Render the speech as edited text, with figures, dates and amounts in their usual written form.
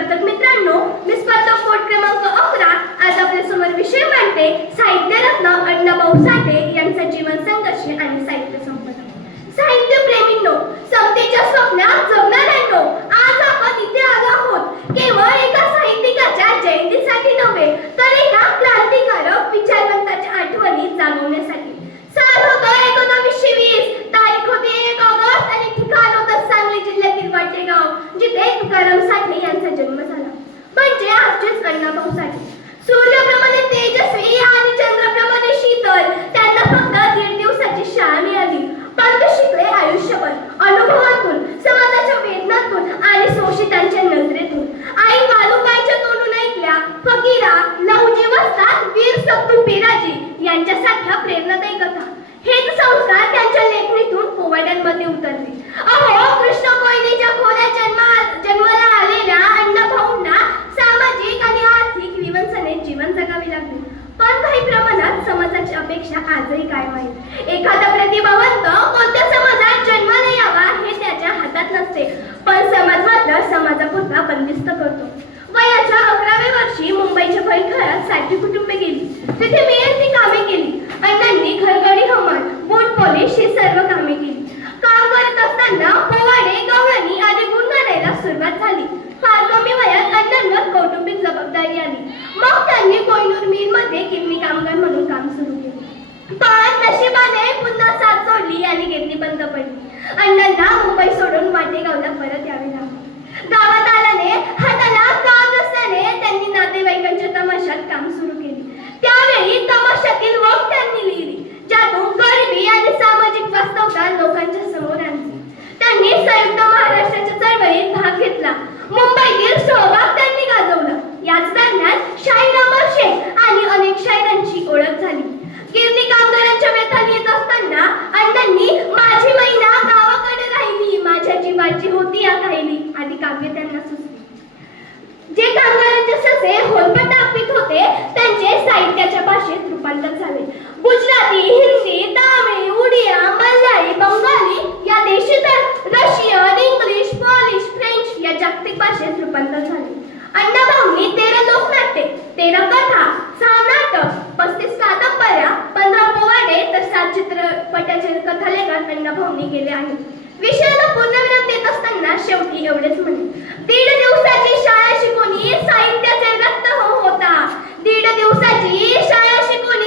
स्पर्धक मित्रांनो, मी स्पर्धक कोट क्रमांक 11 आज आपल्या समोर विषय मांडते साहित्यरत्न अण्णाभाऊ साठे यांचा जीवन संघर्ष आणि साहित्य संपदा. साहित्य प्रेमींनो, समतेच्या स्वप्नात जगणाऱ्यांनो, आज आपण इथे आलो आहोत केवळ एका साहित्यिकाच्या जयंतीसाठी नव्हे, तर एका क्रांतिकारक विचारवंताच्या आठवणी जागवण्यासाठी. साल होता 1920, तारीख होती 1 ऑगस्ट आणि ठिकाण होतं सांगली जिल्ह्यातील वाटेगाव, जिथे तुकाराम साठे यांचा जन्म झाला. म्हणजे आजचेच अण्णाभाऊ साठे. सूर्याप्रमाणे तेजस्वी आणि चंद्राप्रमाणे शीतल, त्यांना फक्त 1.5 दिवसाची शाळा मिळाली, पण ते शिकले आयुष्यभर, अनुभवातून, समाजाच्या वेदनातून आणि शोषितांच्या नजरेतून. आई वालुबाईच्या तोंडून ऐकल्या फकीरा, लहुजी वस्ताद, वीर सत्तू पिराजी यांच्यासारख्या प्रेरणादायी कथा. हेच संस्कार त्यांच्या लेखणीतून पोवाड्यांमध्ये उतरले. अहो, कृष्ण कोयनेच्या खोऱ्या जन्माला आलेल्या अण्णाभाऊंना सामाजिक आणि आर्थिक विवंचनेत जीवन जगावे लागले. पण काही प्रमाणात समाजाची अपेक्षा आजही कायम आहे. एखादा प्रतिभावंत कोणत्या समाजात जन्माला यावा हे त्याच्या हातात नसते, पण समाज मात्र समाजापुरता बंदिस्त करतो. वयाच्या 11व्या वर्षी मुंबईच्या परिघात साठे कुटुंबे गेली. तिथे मिळेल ती कामे केली. अण्णांनी घरगडी हमाल, बूट पॉलिश ही सर्व कामे केली. काम करत असताना पोवाडे, गवळणी आदी गुण गाण्याला सुरुवात झाली. फार कमी वयात अण्णांवर कौटुंबिक जबाबदारी आली. मग त्यांनी कोहिनूर मिलमध्ये गिरणी कामगार म्हणून काम सुरू केले. पण नशिबाने पुन्हा साथ सोडली आणि गिरणी बंद पडली. अण्णांना मुंबई सोडून वाटेगावला परत यावे लागले. गावात आल्याने हाताला काम नसल्याने त्यांनी नातेवाईकांच्या तमाशात काम सुरू केले. त्यावेळी तमाशातील वक त्यांनी लिहिली, ज्यातून गरिबी आणि सामाजिक वास्तवता लोकांच्या समोर आणली. त्यांनी संयुक्त महाराष्ट्राच्या चळवळीत भाग घेतला. मुंबईतील सहभाग त्यांनी गाजवला. याच दरम्यान शाहीराम शेख आणि अनेक शायरांची ओळख झाली. गिरणी कामगारांच्या व्यथा लिहित असताना अण्णांनी माझी मैना गावाकडे राहिली, माझ्या जीवाची होती या काहिली आदी काव्य त्यांना सुचली. जे कामगारांचे ससे होलपट दाखवित होते त्यांचे साहित्याच्या भाषेत रूपांतर झाले. गुजराती, हिंदी, तामिळ, उडिया, मल्याळी, बंगाली या देशी तर रशियन, इंग्लिश, पॉलिश, फ्रेंच या जागतिक भाषेत रूपांतर झाले. अण्णाभाऊंनी 13 लोकनाट्ये, 13 कथा, 6 नाटक, 35 कादंबऱ्या, 15 पोवाडे तर 7 चित्रपटाचे कथालेखन अण्णाभाऊंनी केले आहे. विषयाला पूर्णविराम देत असताना शेवटी एवढेच म्हणे, 1.5 दिवसाची शाळा शिकून साहित्याचे रक्त होता. 1.5 दिवसाची शाळा शिकून